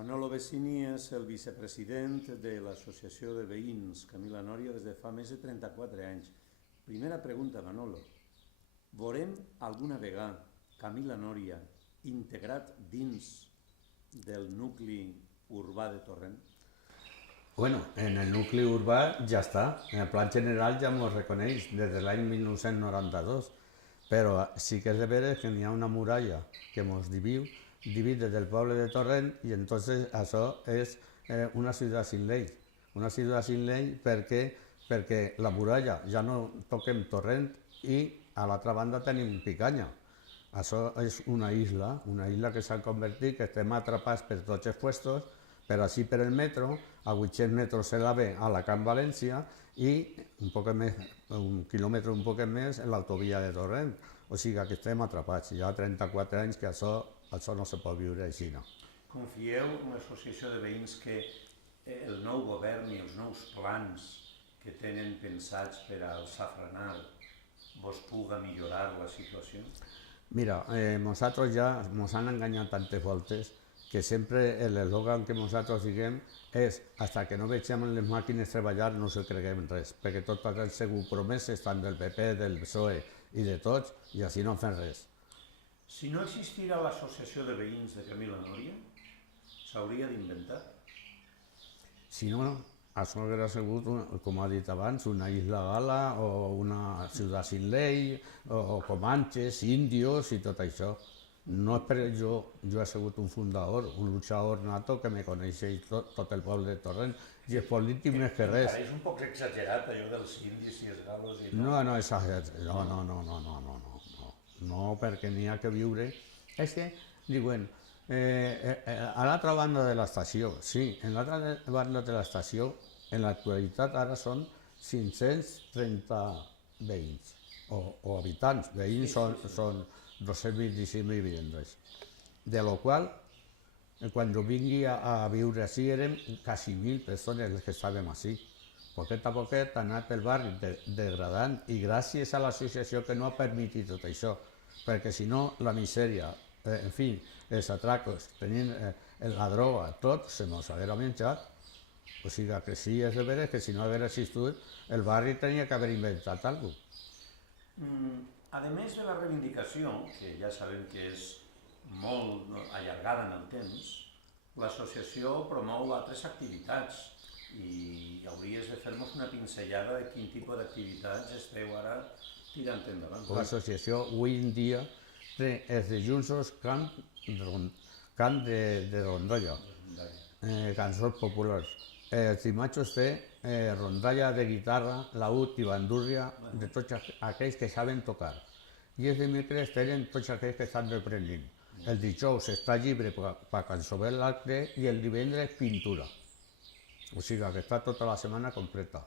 Manolo Vecini és el vicepresident de l'Associació de Veïns Camil a Nòria des de fa més de 34 anys. Primera pregunta, Manolo. Veurem alguna vegada Camil a Nòria integrat dins del nucli urbà de Torrent? Bueno, en el nucli urbà ja està. En el plan general ja m'ho reconeix des de l'any 1992. Però sí que és de veres que n'hi ha una muralla que ens divide del poble de Torrent i entonces això és una ciutat sin ley. Una ciutat sin ley perquè la muralla ja no toquem Torrent i a l'altra banda tenim Picanya. Això és una isla que s'ha convertit, que estem atrapats per tots els puestos, però així per el metro, a 800 metres se la ve a la Camp València i un quilòmetre un poc més en l'autovia de Torrent. O sigui que estem atrapats. Hi ha 34 anys que això no se pot viure així, no. Confieu en l'associació de veïns que el nou govern i els nous plans que tenen pensats per al safranar vos puga millorar la situació? Mira, nosaltres ja ens han enganyat tantes voltes que sempre l'eslògan que nosaltres diguem és «hasta que no vegem les màquines treballar no se creguem res», perquè tot han sigut promeses tant del PP, del PSOE i de tots, i així no fem res. Si no existira l'associació de veïns de Camil a Nòria, s'hauria d'inventar? Si no, això hauria sigut, com ha dit abans, una isla gala o una ciutat sin ley, o comanches, índios i tot això. No és per jo he sigut un fundador, un luchador nato que me coneixeix tot el poble de Torrent i és polític més que res. Pareix un poc exagerat allò dels indis i els galos i No, no, exagerat. No, perquè n'hi ha que viure. És que, diuen, a l'altra banda de l'estació, sí, en l'altra banda de l'estació, en l'actualitat ara són 530 veïns, o habitants, veïns són 225.000 vivendes, de lo qual, quan jo vingui a viure així, érem quasi 1.000 persones les que estàvem així. Poquet a poquet ha anat el barri degradant i gràcies a l'associació que no ha permitit tot això, perquè si no la misèria, en fi, els atracos, tenint la droga, tot se mos haguera menjat. O sigui que sí, és de veres que si no haguera existit, el barri tenia que haver inventat alguna cosa. A més de la reivindicació, que ja sabem que és molt allargada en el temps, l'associació promou altres activitats i hauries de fer-nos una pinzellada de quin tipus d'activitats esteu ara tirant endavant. L'associació avui en dia té els dilluns cant de rondalla, cançons populars. Els dimarts té rondalla de guitarra, laúd i bandúrria de tots aquells que saben tocar. I els dimecres tenen tots aquells que estan reprenent. El dijous està llibre per cançó de l'acte i el divendres pintura. O sigui que està tota la setmana completa.